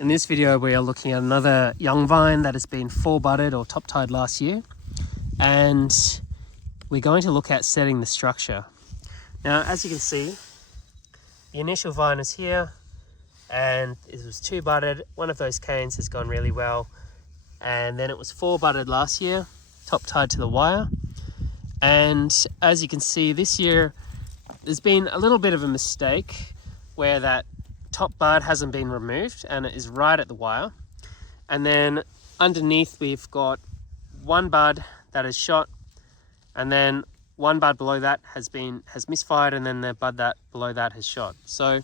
In this video we are looking at another young vine that has been full budded or top tied last year, and we're going to look at setting the structure. Now as you can see, the initial vine is here and it was 2 budded. One of those canes has gone really well, and then it was 4 budded last year, top tied to the wire. And as you can see, this year there's been a little bit of a mistake where that top bud hasn't been removed and it is right at the wire. And then underneath we've got 1 bud that is shot, and then 1 bud below that has misfired, and then the bud that below that has shot. So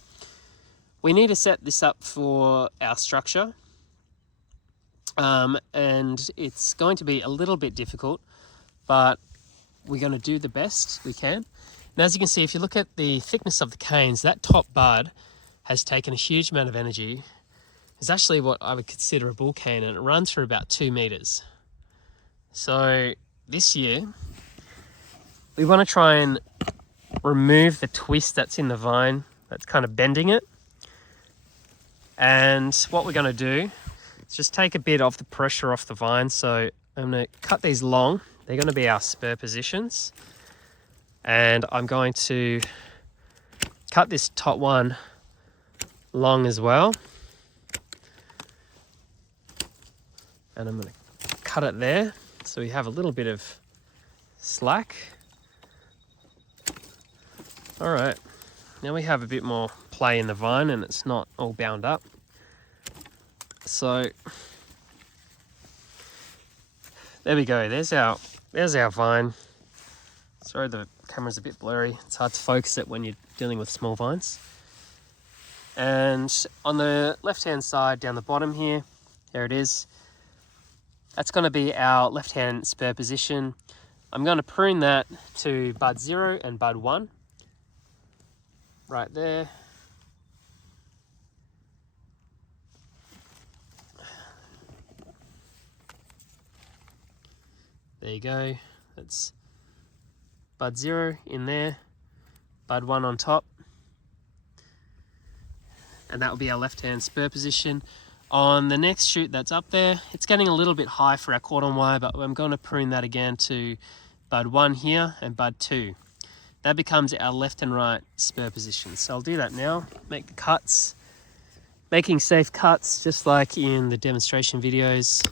we need to set this up for our structure, and it's going to be a little bit difficult, but we're going to do the best we can. And as you can see, if you look at the thickness of the canes, that top bud has taken a huge amount of energy. It's actually what I would consider a bull cane, and it runs for about 2 meters. So this year we want to try and remove the twist that's in the vine that's kind of bending it. And what we're going to do is just take a bit of the pressure off the vine. So I'm going to cut these long. They're going to be our spur positions, and I'm going to cut this top one long as well, and I'm going to cut it there so we have a little bit of slack. All right, now we have a bit more play in the vine and it's not all bound up. So there we go, there's our vine. Sorry, the camera's a bit blurry. It's hard to focus it when you're dealing with small vines. And on the left hand side down the bottom here, there it is. That's going to be our left hand spur position. I'm going to prune that to bud 0 and bud 1. Right there. There you go. That's bud 0 in there, bud 1 on top. And that will be our left hand spur position. On the next shoot that's up there, it's getting a little bit high for our cordon wire, but I'm going to prune that again to bud 1 here and bud 2. That becomes our left and right spur position. So I'll do that now, make the cuts, making safe cuts just like in the demonstration videos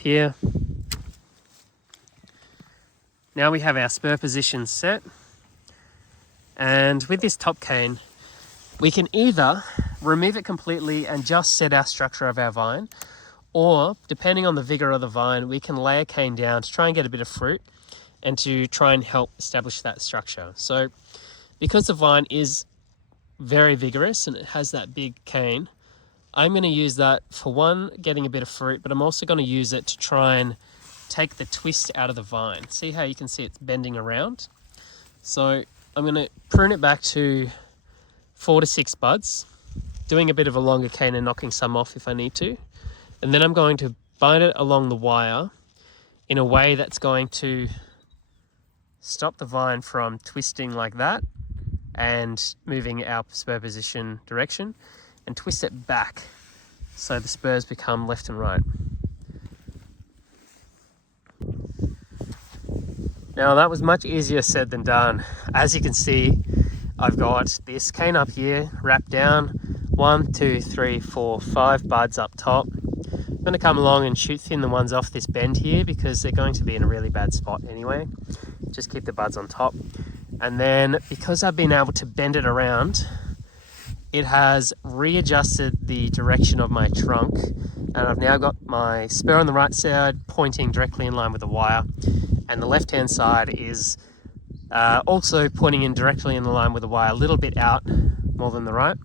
here. Now we have our spur position set, and with this top cane we can either remove it completely and just set our structure of our vine, or depending on the vigor of the vine, we can lay a cane down to try and get a bit of fruit and to try and help establish that structure. So because the vine is very vigorous and it has that big cane, I'm going to use that for one, getting a bit of fruit, but I'm also going to use it to try and take the twist out of the vine. See how you can see it's bending around? So I'm going to prune it back to 4 to 6 buds, doing a bit of a longer cane and knocking some off if I need to. And then I'm going to bind it along the wire in a way that's going to stop the vine from twisting like that and moving our spur position direction, and twist it back so the spurs become left and right. Now that was much easier said than done. As you can see, I've got this cane up here wrapped down, 1, 2, 3, 4, 5 buds up top. I'm going to come along and shoot thin the ones off this bend here because they're going to be in a really bad spot anyway. Just keep the buds on top. And then because I've been able to bend it around, it has readjusted the direction of my trunk, and I've now got my spur on the right side pointing directly in line with the wire, and the left hand side is also pointing in directly in the line with the wire, a little bit out more than the right.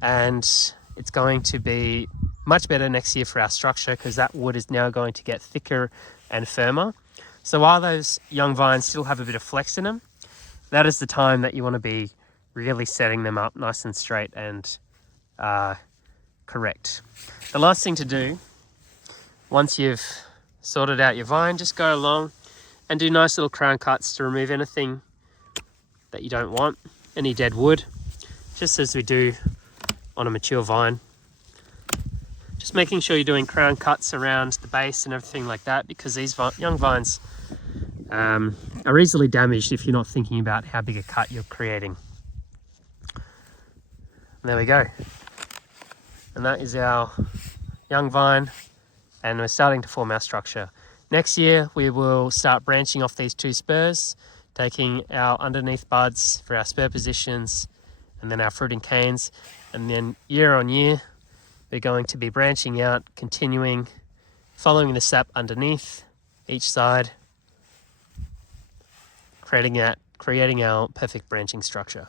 And it's going to be much better next year for our structure because that wood is now going to get thicker and firmer. So while those young vines still have a bit of flex in them, that is the time that you want to be really setting them up nice and straight and correct. The last thing to do, once you've sorted out your vine, just go along and do nice little crown cuts to remove anything that you don't want, any dead wood, just as we do on a mature vine. Just making sure you're doing crown cuts around the base and everything like that, because these young vines are easily damaged if you're not thinking about how big a cut you're creating. And there we go. And that is our young vine, and we're starting to form our structure. Next year we will start branching off these 2 spurs, taking our underneath buds for our spur positions and then our fruiting canes, and then year on year we're going to be branching out, continuing, following the sap underneath each side, creating our perfect branching structure.